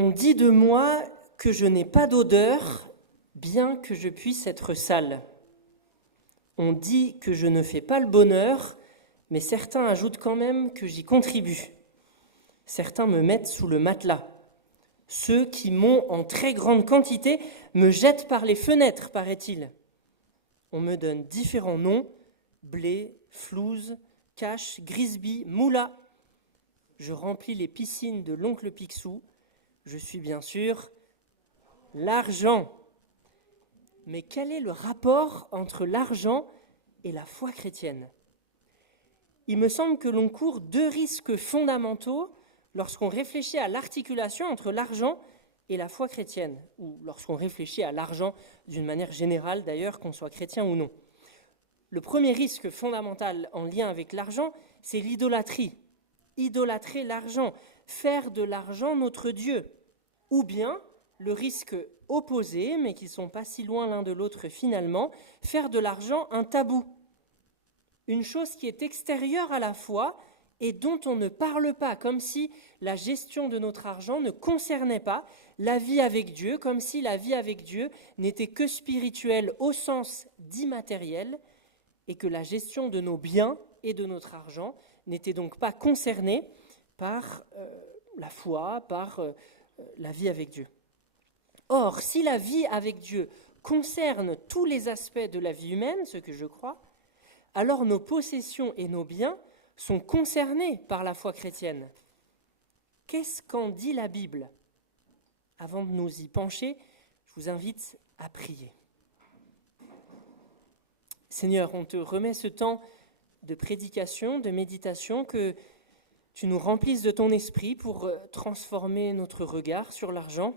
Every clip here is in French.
On dit de moi que je n'ai pas d'odeur, bien que je puisse être sale. On dit que je ne fais pas le bonheur, mais certains ajoutent quand même que j'y contribue. Certains me mettent sous le matelas. Ceux qui m'ont en très grande quantité me jettent par les fenêtres, paraît-il. On me donne différents noms, blé, flouze, cache, grisby, moula. Je remplis les piscines de l'oncle Picsou. Je suis bien sûr l'argent. Mais quel est le rapport entre l'argent et la foi chrétienne ? Il me semble que l'on court deux risques fondamentaux lorsqu'on réfléchit à l'articulation entre l'argent et la foi chrétienne, ou lorsqu'on réfléchit à l'argent d'une manière générale d'ailleurs, qu'on soit chrétien ou non. Le premier risque fondamental en lien avec l'argent, c'est l'idolâtrie. Idolâtrer l'argent, faire de l'argent notre Dieu. Ou bien, le risque opposé, mais qui ne sont pas si loin l'un de l'autre finalement, faire de l'argent un tabou. Une chose qui est extérieure à la foi et dont on ne parle pas, comme si la gestion de notre argent ne concernait pas la vie avec Dieu, comme si la vie avec Dieu n'était que spirituelle au sens d'immatériel, et que la gestion de nos biens et de notre argent n'était donc pas concernée par la foi, par la vie avec Dieu. Or, si la vie avec Dieu concerne tous les aspects de la vie humaine, ce que je crois, alors nos possessions et nos biens sont concernés par la foi chrétienne. Qu'est-ce qu'en dit la Bible ? Avant de nous y pencher, je vous invite à prier. Seigneur, on te remet ce temps de prédication, de méditation, que tu nous remplisses de ton esprit pour transformer notre regard sur l'argent,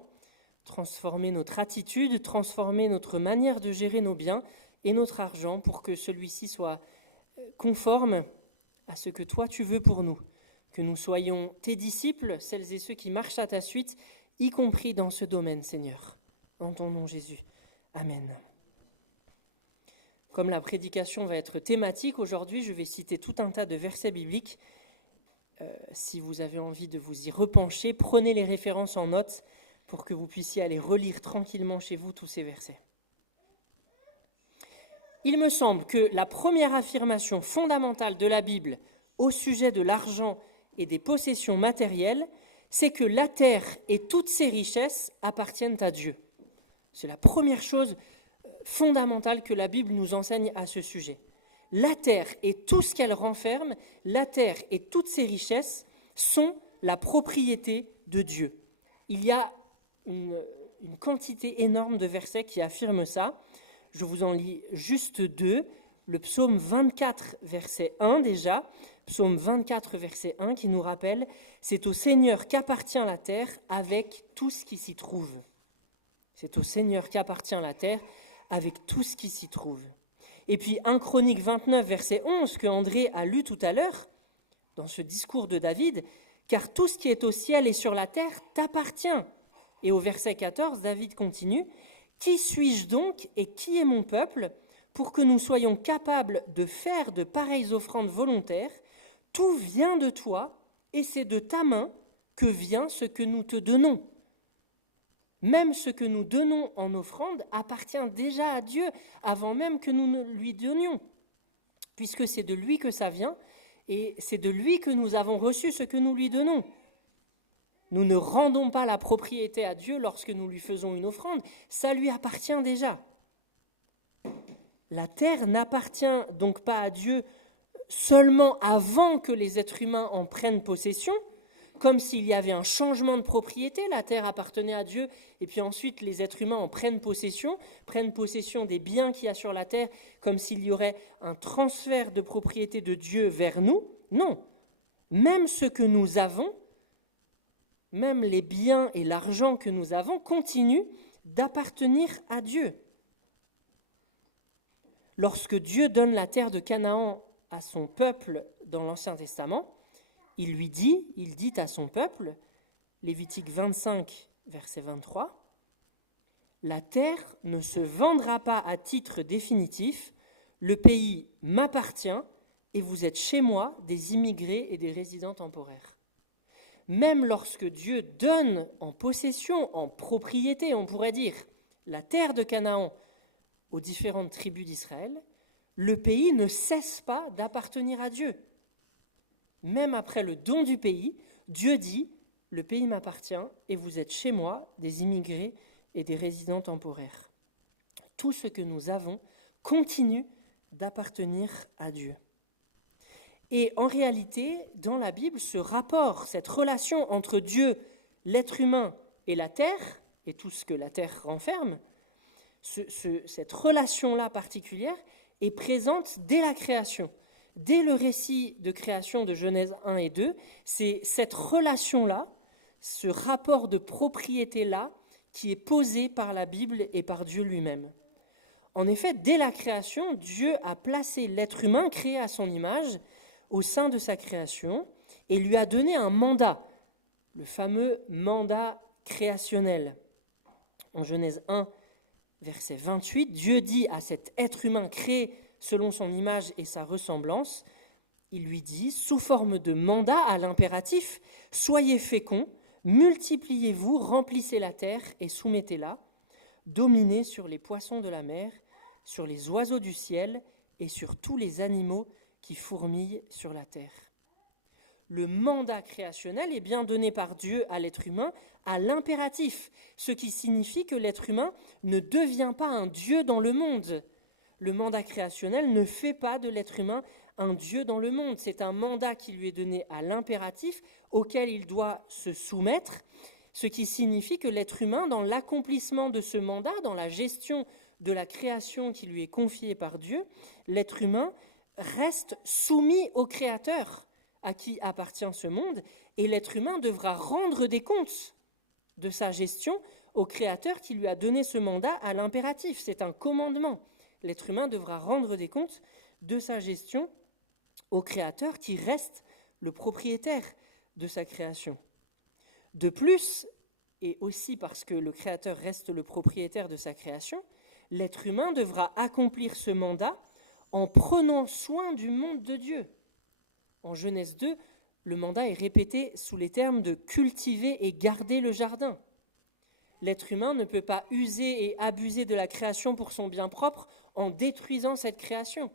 transformer notre attitude, transformer notre manière de gérer nos biens et notre argent pour que celui-ci soit conforme à ce que toi tu veux pour nous, que nous soyons tes disciples, celles et ceux qui marchent à ta suite, y compris dans ce domaine, Seigneur. En ton nom, Jésus. Amen. Comme la prédication va être thématique, aujourd'hui, je vais citer tout un tas de versets bibliques. Si vous avez envie de vous y repencher, prenez les références en notes pour que vous puissiez aller relire tranquillement chez vous tous ces versets. Il me semble que la première affirmation fondamentale de la Bible au sujet de l'argent et des possessions matérielles, c'est que la terre et toutes ses richesses appartiennent à Dieu. C'est la première chose fondamentale que la Bible nous enseigne à ce sujet. La terre et tout ce qu'elle renferme, la terre et toutes ses richesses sont la propriété de Dieu. Il y a une quantité énorme de versets qui affirment ça. Je vous en lis juste deux. Le psaume 24, verset 1 déjà. Psaume 24, verset 1 qui nous rappelle « C'est au Seigneur qu'appartient la terre avec tout ce qui s'y trouve. » C'est au Seigneur qu'appartient la terre avec tout ce qui s'y trouve. Et puis 1 Chronique 29, verset 11 que André a lu tout à l'heure dans ce discours de David « Car tout ce qui est au ciel et sur la terre t'appartient. » Et au verset 14, David continue « Qui suis-je donc et qui est mon peuple pour que nous soyons capables de faire de pareilles offrandes volontaires? Tout vient de toi et c'est de ta main que vient ce que nous te donnons. » Même ce que nous donnons en offrande appartient déjà à Dieu avant même que nous ne lui donnions, puisque c'est de lui que ça vient et c'est de lui que nous avons reçu ce que nous lui donnons. Nous ne rendons pas la propriété à Dieu lorsque nous lui faisons une offrande, ça lui appartient déjà. La terre n'appartient donc pas à Dieu seulement avant que les êtres humains en prennent possession, comme s'il y avait un changement de propriété, la terre appartenait à Dieu, et puis ensuite les êtres humains en prennent possession des biens qu'il y a sur la terre, comme s'il y aurait un transfert de propriété de Dieu vers nous. Non, même ce que nous avons, même les biens et l'argent que nous avons continuent d'appartenir à Dieu. Lorsque Dieu donne la terre de Canaan à son peuple dans l'Ancien Testament, il dit à son peuple, Lévitique 25, verset 23, « La terre ne se vendra pas à titre définitif, le pays m'appartient et vous êtes chez moi des immigrés et des résidents temporaires. » même lorsque Dieu donne en possession, en propriété, on pourrait dire, la terre de Canaan aux différentes tribus d'Israël, le pays ne cesse pas d'appartenir à Dieu. Même après le don du pays, Dieu dit « Le pays m'appartient et vous êtes chez moi, des immigrés et des résidents temporaires. » Tout ce que nous avons continue d'appartenir à Dieu. Et en réalité, dans la Bible, ce rapport, cette relation entre Dieu, l'être humain et la terre, et tout ce que la terre renferme, cette relation-là particulière est présente dès la création. Dès le récit de création de Genèse 1 et 2, c'est cette relation-là, ce rapport de propriété-là, qui est posé par la Bible et par Dieu lui-même. En effet, dès la création, Dieu a placé l'être humain créé à son image au sein de sa création et lui a donné un mandat, le fameux mandat créationnel. En Genèse 1, verset 28, Dieu dit à cet être humain créé selon son image et sa ressemblance, il lui dit, sous forme de mandat à l'impératif, « Soyez féconds, multipliez-vous, remplissez la terre et soumettez-la, dominez sur les poissons de la mer, sur les oiseaux du ciel et sur tous les animaux qui fourmillent sur la terre. » Le mandat créationnel est bien donné par Dieu à l'être humain à l'impératif, ce qui signifie que l'être humain ne devient pas un Dieu dans le monde. Le mandat créationnel ne fait pas de l'être humain un Dieu dans le monde. C'est un mandat qui lui est donné à l'impératif, auquel il doit se soumettre, ce qui signifie que l'être humain, dans l'accomplissement de ce mandat, dans la gestion de la création qui lui est confiée par Dieu, l'être humain reste soumis au Créateur à qui appartient ce monde, et l'être humain devra rendre des comptes de sa gestion au Créateur qui lui a donné ce mandat à l'impératif. C'est un commandement. L'être humain devra rendre des comptes de sa gestion au Créateur qui reste le propriétaire de sa création. De plus, et aussi parce que le Créateur reste le propriétaire de sa création, l'être humain devra accomplir ce mandat en prenant soin du monde de Dieu. En Genèse 2, le mandat est répété sous les termes de cultiver et garder le jardin. L'être humain ne peut pas user et abuser de la création pour son bien propre en détruisant cette création,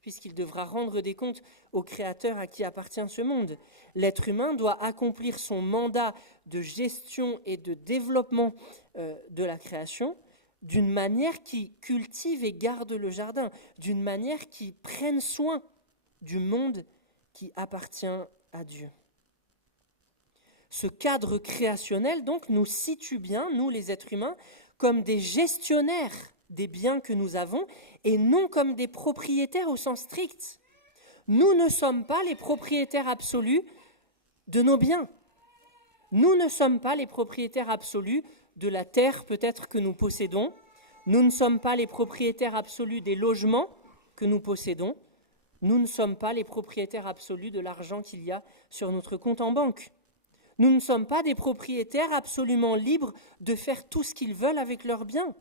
puisqu'il devra rendre des comptes au Créateur à qui appartient ce monde. L'être humain doit accomplir son mandat de gestion et de développement de la création d'une manière qui cultive et garde le jardin, d'une manière qui prenne soin du monde qui appartient à Dieu. Ce cadre créationnel, donc, nous situe bien, nous les êtres humains, comme des gestionnaires des biens que nous avons et non comme des propriétaires au sens strict. Nous ne sommes pas les propriétaires absolus de nos biens. Nous ne sommes pas les propriétaires absolus de la terre peut-être que nous possédons. Nous ne sommes pas les propriétaires absolus des logements que nous possédons. Nous ne sommes pas les propriétaires absolus de l'argent qu'il y a sur notre compte en banque. Nous ne sommes pas des propriétaires absolument libres de faire tout ce qu'ils veulent avec leurs biens.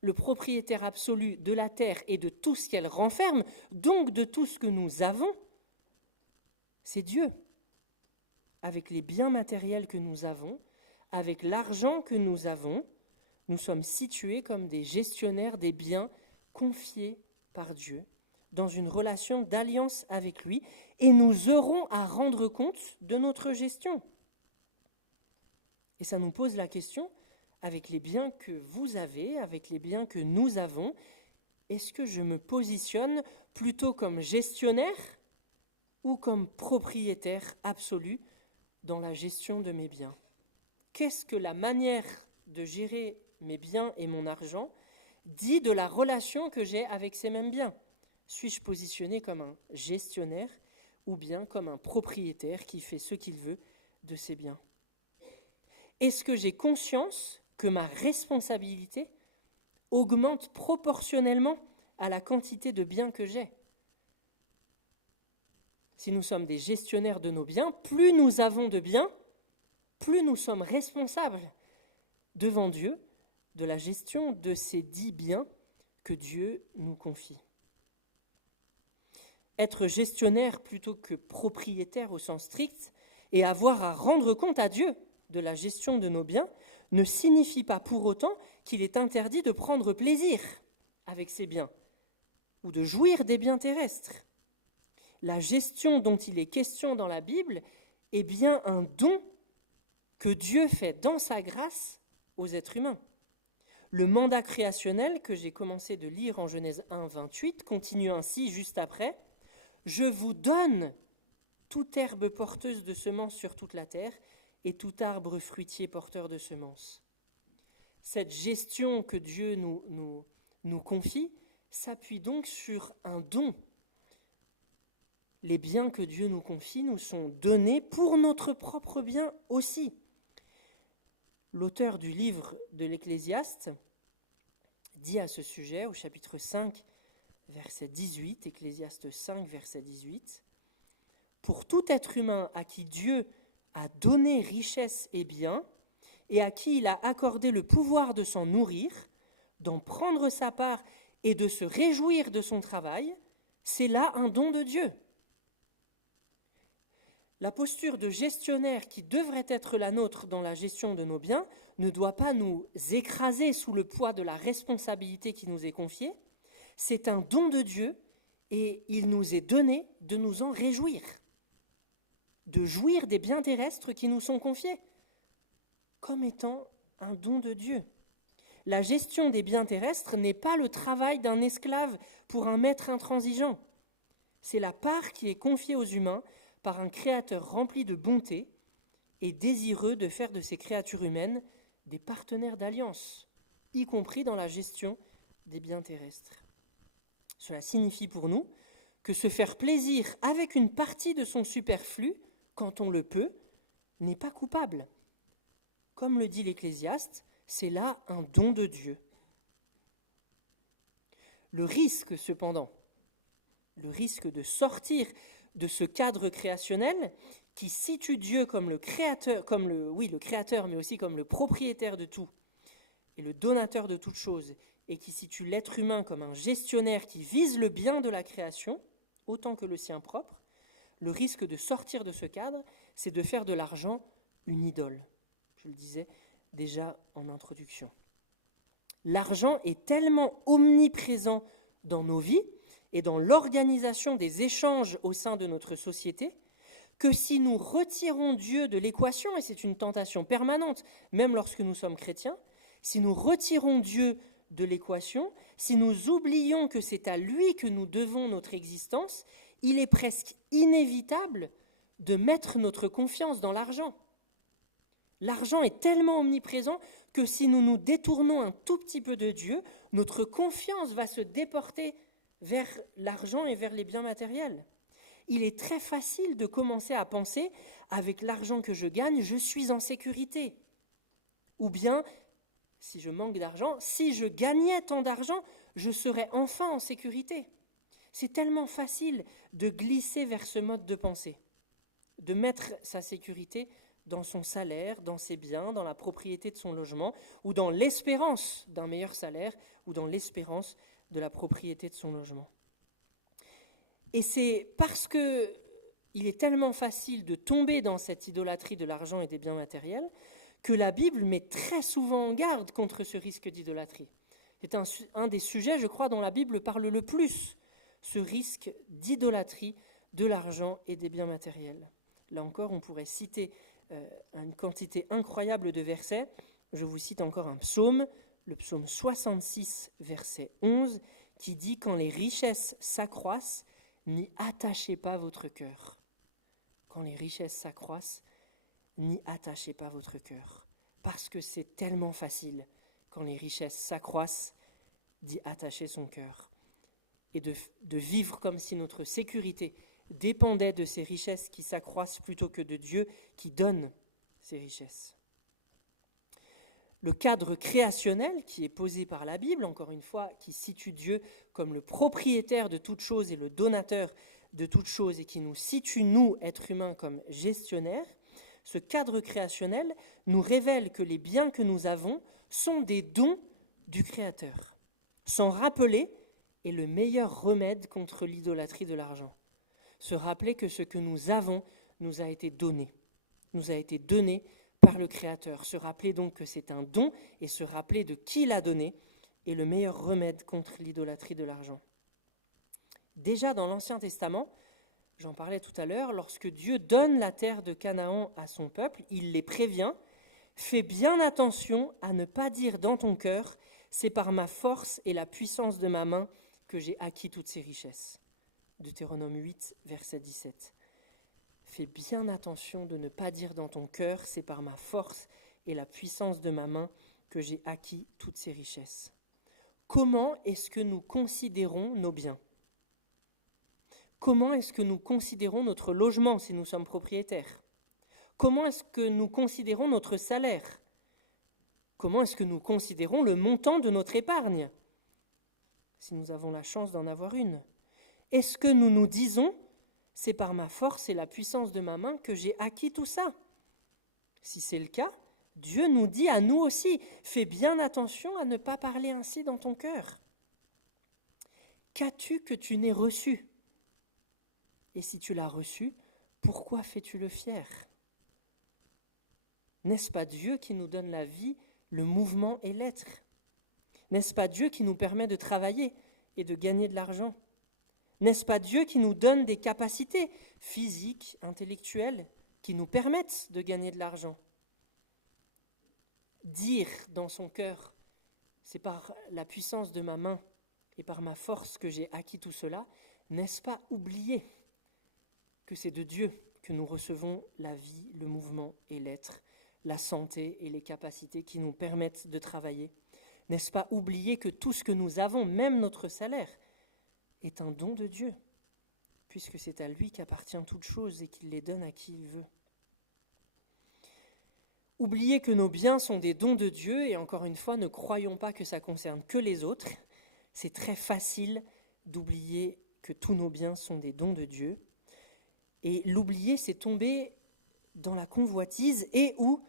Le propriétaire absolu de la terre et de tout ce qu'elle renferme, donc de tout ce que nous avons, c'est Dieu. Avec les biens matériels que nous avons, avec l'argent que nous avons, nous sommes situés comme des gestionnaires des biens confiés par Dieu, dans une relation d'alliance avec lui, et nous aurons à rendre compte de notre gestion. Et ça nous pose la question, avec les biens que vous avez, avec les biens que nous avons, est-ce que je me positionne plutôt comme gestionnaire ou comme propriétaire absolu dans la gestion de mes biens? Qu'est-ce que la manière de gérer mes biens et mon argent dit de la relation que j'ai avec ces mêmes biens? Suis-je positionné comme un gestionnaire ou bien comme un propriétaire qui fait ce qu'il veut de ses biens? Est-ce que j'ai conscience que ma responsabilité augmente proportionnellement à la quantité de biens que j'ai? Si nous sommes des gestionnaires de nos biens, plus nous avons de biens, plus nous sommes responsables devant Dieu de la gestion de ces 10 biens que Dieu nous confie. Être gestionnaire plutôt que propriétaire au sens strict et avoir à rendre compte à Dieu de la gestion de nos biens ne signifie pas pour autant qu'il est interdit de prendre plaisir avec ces biens ou de jouir des biens terrestres. La gestion dont il est question dans la Bible est bien un don que Dieu fait dans sa grâce aux êtres humains. Le mandat créationnel que j'ai commencé de lire en Genèse 1, 28 continue ainsi juste après. « Je vous donne toute herbe porteuse de semences sur toute la terre et tout arbre fruitier porteur de semences. » Cette gestion que Dieu nous confie s'appuie donc sur un don. Les biens que Dieu nous confie nous sont donnés pour notre propre bien aussi. L'auteur du livre de l'Ecclésiaste dit à ce sujet, au chapitre 5, verset 18, Ecclésiaste 5, verset 18, « Pour tout être humain à qui Dieu a donné richesse et biens, et à qui il a accordé le pouvoir de s'en nourrir, d'en prendre sa part et de se réjouir de son travail, c'est là un don de Dieu. » La posture de gestionnaire qui devrait être la nôtre dans la gestion de nos biens ne doit pas nous écraser sous le poids de la responsabilité qui nous est confiée. C'est un don de Dieu et il nous est donné de nous en réjouir, de jouir des biens terrestres qui nous sont confiés, comme étant un don de Dieu. La gestion des biens terrestres n'est pas le travail d'un esclave pour un maître intransigeant. C'est la part qui est confiée aux humains par un créateur rempli de bonté et désireux de faire de ces créatures humaines des partenaires d'alliance, y compris dans la gestion des biens terrestres. Cela signifie pour nous que se faire plaisir avec une partie de son superflu, quand on le peut, n'est pas coupable. Comme le dit l'Ecclésiaste, c'est là un don de Dieu. Le risque, cependant, le risque de sortir de ce cadre créationnel qui situe Dieu comme le créateur, le créateur, mais aussi comme le propriétaire de tout et le donateur de toutes choses, et qui situe l'être humain comme un gestionnaire qui vise le bien de la création, autant que le sien propre, le risque de sortir de ce cadre, c'est de faire de l'argent une idole. Je le disais déjà en introduction. L'argent est tellement omniprésent dans nos vies et dans l'organisation des échanges au sein de notre société que si nous retirons Dieu de l'équation, et c'est une tentation permanente, même lorsque nous sommes chrétiens, si nous retirons Dieu de l'équation, si nous oublions que c'est à lui que nous devons notre existence, il est presque inévitable de mettre notre confiance dans l'argent. L'argent est tellement omniprésent que si nous nous détournons un tout petit peu de Dieu, notre confiance va se déporter vers l'argent et vers les biens matériels. Il est très facile de commencer à penser, avec l'argent que je gagne, je suis en sécurité. Ou bien, si je manque d'argent, si je gagnais tant d'argent, je serais enfin en sécurité. C'est tellement facile de glisser vers ce mode de pensée, de mettre sa sécurité dans son salaire, dans ses biens, dans la propriété de son logement, ou dans l'espérance d'un meilleur salaire, ou dans l'espérance de la propriété de son logement. Et c'est parce qu'il est tellement facile de tomber dans cette idolâtrie de l'argent et des biens matériels que la Bible met très souvent en garde contre ce risque d'idolâtrie. C'est un des sujets, je crois, dont la Bible parle le plus, ce risque d'idolâtrie de l'argent et des biens matériels. Là encore, on pourrait citer une quantité incroyable de versets. Je vous cite encore un psaume, le psaume 66, verset 11, qui dit « Quand les richesses s'accroissent, n'y attachez pas votre cœur. » Quand les richesses s'accroissent, n'y attachez pas votre cœur. Parce que c'est tellement facile, quand les richesses s'accroissent, d'y attacher son cœur. Et de vivre comme si notre sécurité dépendait de ces richesses qui s'accroissent plutôt que de Dieu qui donne ces richesses. Le cadre créationnel qui est posé par la Bible, encore une fois, qui situe Dieu comme le propriétaire de toutes choses et le donateur de toutes choses et qui nous situe, nous, êtres humains, comme gestionnaires, ce cadre créationnel nous révèle que les biens que nous avons sont des dons du Créateur. S'en rappeler est le meilleur remède contre l'idolâtrie de l'argent. Se rappeler que ce que nous avons nous a été donné. nous a été donné par le Créateur. Se rappeler donc que c'est un don et se rappeler de qui l'a donné est le meilleur remède contre l'idolâtrie de l'argent. Déjà dans l'Ancien Testament, j'en parlais tout à l'heure, lorsque Dieu donne la terre de Canaan à son peuple, il les prévient « Fais bien attention à ne pas dire dans ton cœur « C'est par ma force et la puissance de ma main que j'ai acquis toutes ces richesses. » Deutéronome 8, verset 17. Fais bien attention de ne pas dire dans ton cœur « C'est par ma force et la puissance de ma main que j'ai acquis toutes ces richesses. » Comment est-ce que nous considérons nos biens ? Comment est-ce que nous considérons notre logement si nous sommes propriétaires ? Comment est-ce que nous considérons notre salaire ? Comment est-ce que nous considérons le montant de notre épargne, si nous avons la chance d'en avoir une ? Est-ce que nous nous disons « c'est par ma force et la puissance de ma main que j'ai acquis tout ça » ? Si c'est le cas, Dieu nous dit à nous aussi « fais bien attention à ne pas parler ainsi dans ton cœur ». Qu'as-tu que tu n'aies reçu ? Et si tu l'as reçu, pourquoi fais-tu le fier ? N'est-ce pas Dieu qui nous donne la vie, le mouvement et l'être ? N'est-ce pas Dieu qui nous permet de travailler et de gagner de l'argent ? N'est-ce pas Dieu qui nous donne des capacités physiques, intellectuelles, qui nous permettent de gagner de l'argent ? Dire dans son cœur, c'est par la puissance de ma main et par ma force que j'ai acquis tout cela, n'est-ce pas oublier que c'est de Dieu que nous recevons la vie, le mouvement et l'être, la santé et les capacités qui nous permettent de travailler ? N'est-ce pas oublier que tout ce que nous avons, même notre salaire, est un don de Dieu, puisque c'est à lui qu'appartient toute chose et qu'il les donne à qui il veut. Oublier que nos biens sont des dons de Dieu, et encore une fois, ne croyons pas que ça concerne que les autres. C'est très facile d'oublier que tous nos biens sont des dons de Dieu. Et l'oublier, c'est tomber dans la convoitise et ou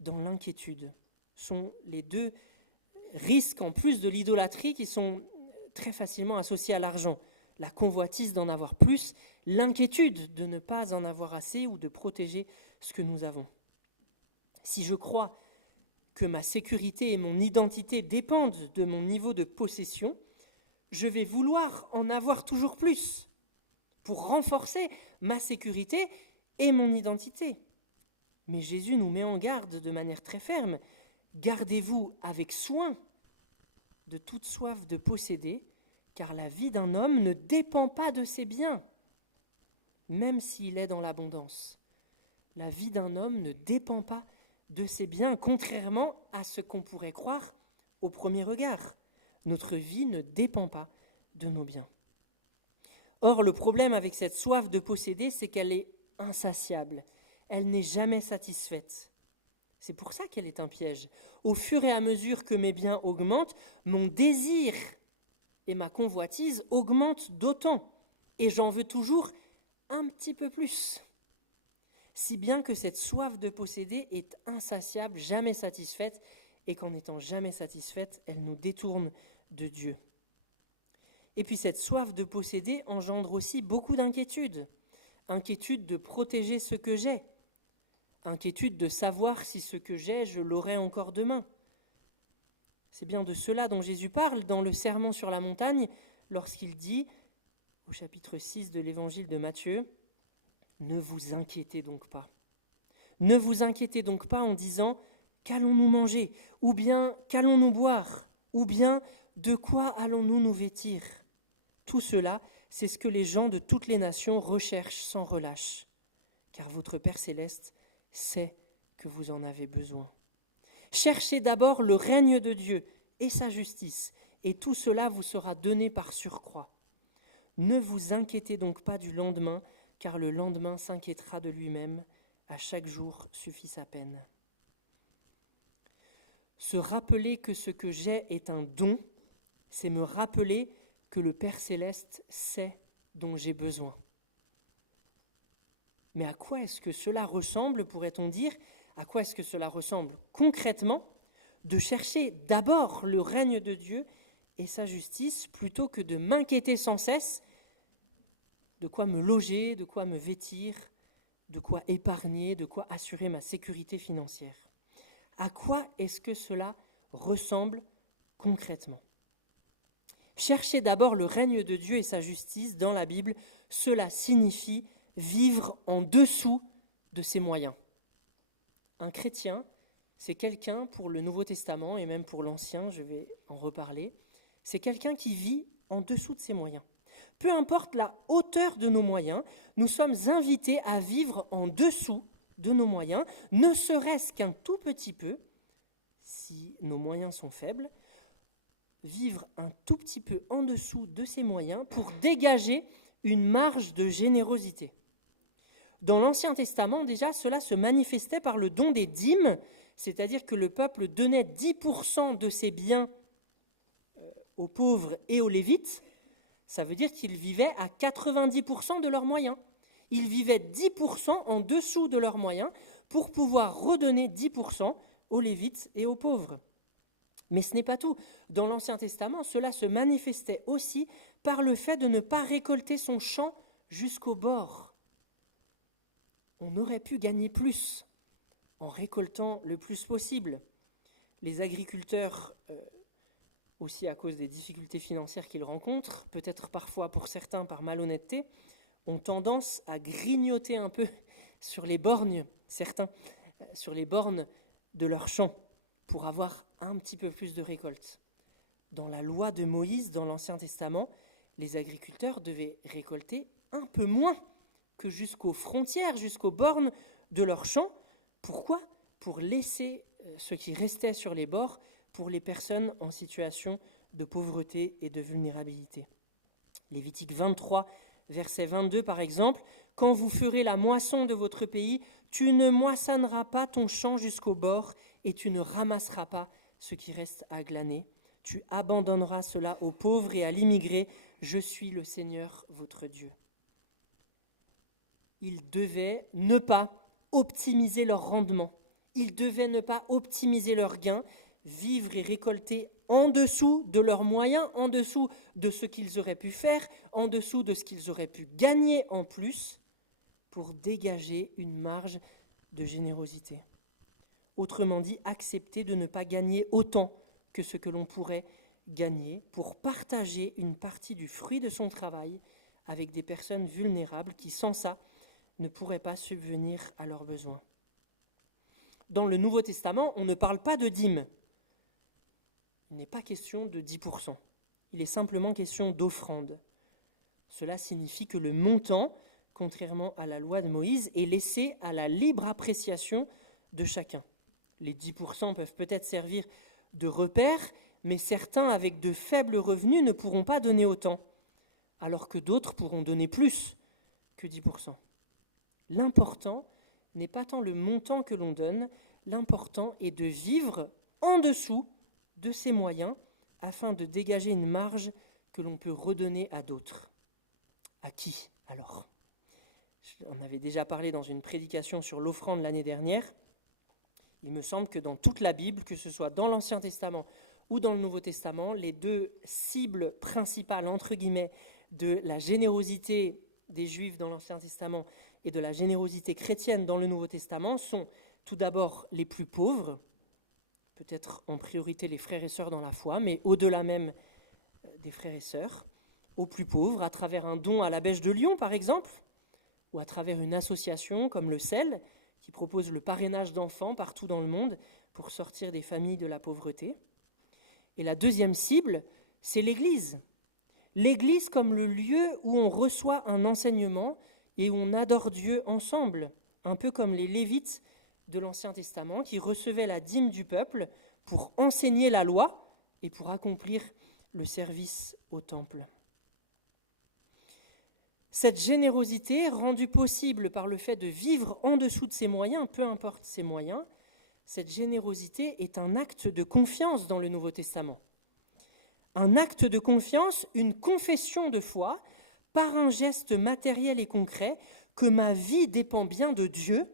dans l'inquiétude. Ce sont les deux risques, en plus de l'idolâtrie, qui sont très facilement associés à l'argent. La convoitise d'en avoir plus, l'inquiétude de ne pas en avoir assez ou de protéger ce que nous avons. Si je crois que ma sécurité et mon identité dépendent de mon niveau de possession, je vais vouloir en avoir toujours plus pour renforcer ma sécurité et mon identité. Mais Jésus nous met en garde de manière très ferme. Gardez-vous avec soin de toute soif de posséder, car la vie d'un homme ne dépend pas de ses biens, même s'il est dans l'abondance. La vie d'un homme ne dépend pas de ses biens, contrairement à ce qu'on pourrait croire au premier regard. Notre vie ne dépend pas de nos biens. Or, le problème avec cette soif de posséder, c'est qu'elle est insatiable. Elle n'est jamais satisfaite. C'est pour ça qu'elle est un piège. Au fur et à mesure que mes biens augmentent, mon désir et ma convoitise augmentent d'autant. Et j'en veux toujours un petit peu plus. Si bien que cette soif de posséder est insatiable, jamais satisfaite, et qu'en étant jamais satisfaite, elle nous détourne de Dieu. Et puis cette soif de posséder engendre aussi beaucoup d'inquiétude. Inquiétude de protéger ce que j'ai. Inquiétude de savoir si ce que j'ai, je l'aurai encore demain. C'est bien de cela dont Jésus parle dans le Sermon sur la montagne, lorsqu'il dit, au chapitre 6 de l'évangile de Matthieu, « Ne vous inquiétez donc pas. Ne vous inquiétez donc pas en disant « Qu'allons-nous manger ?» ou bien « Qu'allons-nous boire ?» ou bien « De quoi allons-nous nous vêtir ?» Tout cela, c'est ce que les gens de toutes les nations recherchent sans relâche, car votre Père céleste sait que vous en avez besoin. Cherchez d'abord le règne de Dieu et sa justice, et tout cela vous sera donné par surcroît. Ne vous inquiétez donc pas du lendemain, car le lendemain s'inquiétera de lui-même. À chaque jour suffit sa peine. Se rappeler que ce que j'ai est un don, c'est me rappeler que le Père céleste sait dont j'ai besoin. Mais à quoi est-ce que cela ressemble, pourrait-on dire ? À quoi est-ce que cela ressemble concrètement ? De chercher d'abord le règne de Dieu et sa justice, plutôt que de m'inquiéter sans cesse de quoi me loger, de quoi me vêtir, de quoi épargner, de quoi assurer ma sécurité financière. À quoi est-ce que cela ressemble concrètement ? Chercher d'abord le règne de Dieu et sa justice dans la Bible, cela signifie vivre en dessous de ses moyens. Un chrétien, c'est quelqu'un, pour le Nouveau Testament et même pour l'Ancien, je vais en reparler, c'est quelqu'un qui vit en dessous de ses moyens. Peu importe la hauteur de nos moyens, nous sommes invités à vivre en dessous de nos moyens, ne serait-ce qu'un tout petit peu, si nos moyens sont faibles, vivre un tout petit peu en dessous de ses moyens pour dégager une marge de générosité. Dans l'Ancien Testament, déjà, cela se manifestait par le don des dîmes, c'est-à-dire que le peuple donnait 10% de ses biens aux pauvres et aux Lévites. Ça veut dire qu'ils vivaient à 90% de leurs moyens. Ils vivaient 10% en dessous de leurs moyens pour pouvoir redonner 10% aux Lévites et aux pauvres. Mais ce n'est pas tout. Dans l'Ancien Testament, cela se manifestait aussi par le fait de ne pas récolter son champ jusqu'au bord. On aurait pu gagner plus en récoltant le plus possible. Les agriculteurs, aussi à cause des difficultés financières qu'ils rencontrent, peut-être parfois pour certains par malhonnêteté, ont tendance à grignoter un peu sur les bornes, certains, sur les bornes de leurs champs pour avoir un petit peu plus de récolte. Dans la loi de Moïse, dans l'Ancien Testament, les agriculteurs devaient récolter un peu moins que jusqu'aux frontières, jusqu'aux bornes de leurs champs. Pourquoi ? Pour laisser ce qui restait sur les bords pour les personnes en situation de pauvreté et de vulnérabilité. Lévitique 23, verset 22 par exemple, « Quand vous ferez la moisson de votre pays, tu ne moissonneras pas ton champ jusqu'au bord et tu ne ramasseras pas ce qui reste à glaner. Tu abandonneras cela aux pauvres et à l'immigré. Je suis le Seigneur votre Dieu. » Ils devaient ne pas optimiser leur rendement. Ils devaient ne pas optimiser leurs gains, vivre et récolter en dessous de leurs moyens, en dessous de ce qu'ils auraient pu faire, en dessous de ce qu'ils auraient pu gagner en plus, pour dégager une marge de générosité. Autrement dit, accepter de ne pas gagner autant que ce que l'on pourrait gagner pour partager une partie du fruit de son travail avec des personnes vulnérables qui, sans ça, ne pourraient pas subvenir à leurs besoins. Dans le Nouveau Testament, on ne parle pas de dîmes. Il n'est pas question de 10%. Il est simplement question d'offrande. Cela signifie que le montant, contrairement à la loi de Moïse, est laissé à la libre appréciation de chacun. Les 10% peuvent peut-être servir de repère, mais certains avec de faibles revenus ne pourront pas donner autant, alors que d'autres pourront donner plus que 10%. L'important n'est pas tant le montant que l'on donne, l'important est de vivre en dessous de ses moyens afin de dégager une marge que l'on peut redonner à d'autres. À qui alors ? On avait déjà parlé dans une prédication sur l'offrande l'année dernière. Il me semble que dans toute la Bible, que ce soit dans l'Ancien Testament ou dans le Nouveau Testament, les deux cibles principales, entre guillemets, de la générosité des Juifs dans l'Ancien Testament et de la générosité chrétienne dans le Nouveau Testament sont tout d'abord les plus pauvres, peut-être en priorité les frères et sœurs dans la foi, mais au-delà même des frères et sœurs, aux plus pauvres, à travers un don à la Bêche de Lyon par exemple, ou à travers une association comme le CEL, qui propose le parrainage d'enfants partout dans le monde pour sortir des familles de la pauvreté. Et la deuxième cible, c'est l'Église. L'Église comme le lieu où on reçoit un enseignement et où on adore Dieu ensemble, un peu comme les Lévites de l'Ancien Testament qui recevaient la dîme du peuple pour enseigner la loi et pour accomplir le service au temple. Cette générosité, rendue possible par le fait de vivre en dessous de ses moyens, peu importe ses moyens, cette générosité est un acte de confiance dans le Nouveau Testament. Un acte de confiance, une confession de foi, par un geste matériel et concret, que ma vie dépend bien de Dieu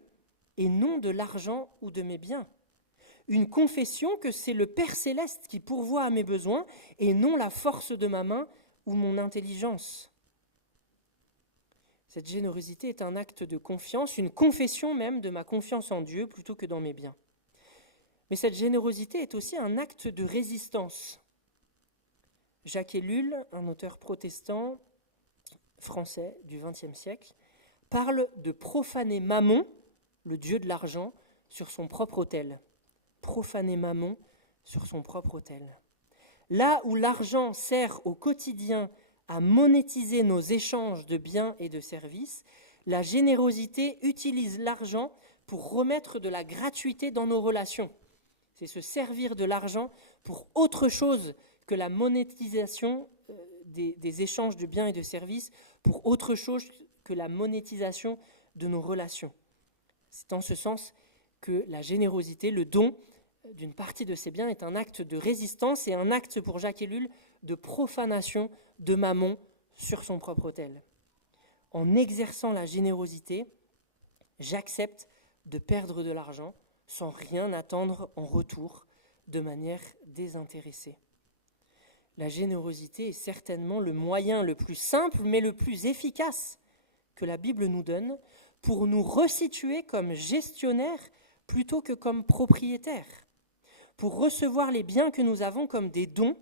et non de l'argent ou de mes biens. Une confession que c'est le Père Céleste qui pourvoit à mes besoins et non la force de ma main ou mon intelligence. Cette générosité est un acte de confiance, une confession même de ma confiance en Dieu plutôt que dans mes biens. Mais cette générosité est aussi un acte de résistance. Jacques Ellul, un auteur protestant français du XXe siècle, parle de profaner Mammon, le dieu de l'argent, sur son propre autel. Profaner Mammon sur son propre autel. Là où l'argent sert au quotidien à monétiser nos échanges de biens et de services, la générosité utilise l'argent pour remettre de la gratuité dans nos relations. C'est se servir de l'argent pour autre chose que la monétisation des échanges de biens et de services, pour autre chose que la monétisation de nos relations. C'est en ce sens que la générosité, le don d'une partie de ces biens est un acte de résistance et un acte pour Jacques Ellul de profanation de Mammon sur son propre autel. En exerçant la générosité, j'accepte de perdre de l'argent sans rien attendre en retour, de manière désintéressée. La générosité est certainement le moyen le plus simple mais le plus efficace que la Bible nous donne pour nous resituer comme gestionnaires plutôt que comme propriétaires, pour recevoir les biens que nous avons comme des dons,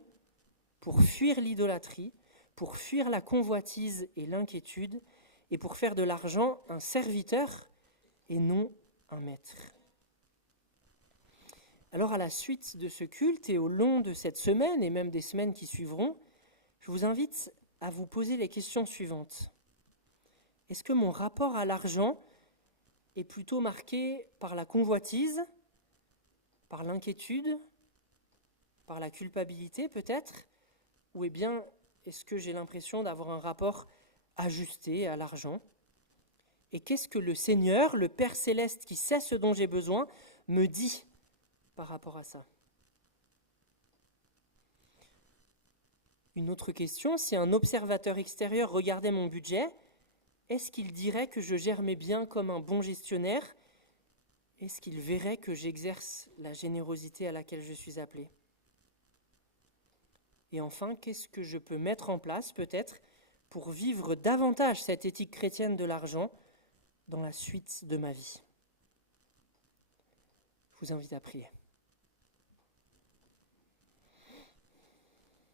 pour fuir l'idolâtrie, pour fuir la convoitise et l'inquiétude, et pour faire de l'argent un serviteur et non un maître. Alors à la suite de ce culte et au long de cette semaine et même des semaines qui suivront, je vous invite à vous poser les questions suivantes. Est-ce que mon rapport à l'argent est plutôt marqué par la convoitise, par l'inquiétude, par la culpabilité peut-être, ou bien est-ce que j'ai l'impression d'avoir un rapport ajusté à l'argent? Et qu'est-ce que le Seigneur, le Père Céleste qui sait ce dont j'ai besoin, me dit par rapport à ça? Une autre question, si un observateur extérieur regardait mon budget, est-ce qu'il dirait que je gère mes biens comme un bon gestionnaire? Est-ce qu'il verrait que j'exerce la générosité à laquelle je suis appelé? Et enfin, qu'est-ce que je peux mettre en place peut-être pour vivre davantage cette éthique chrétienne de l'argent dans la suite de ma vie? Je vous invite à prier.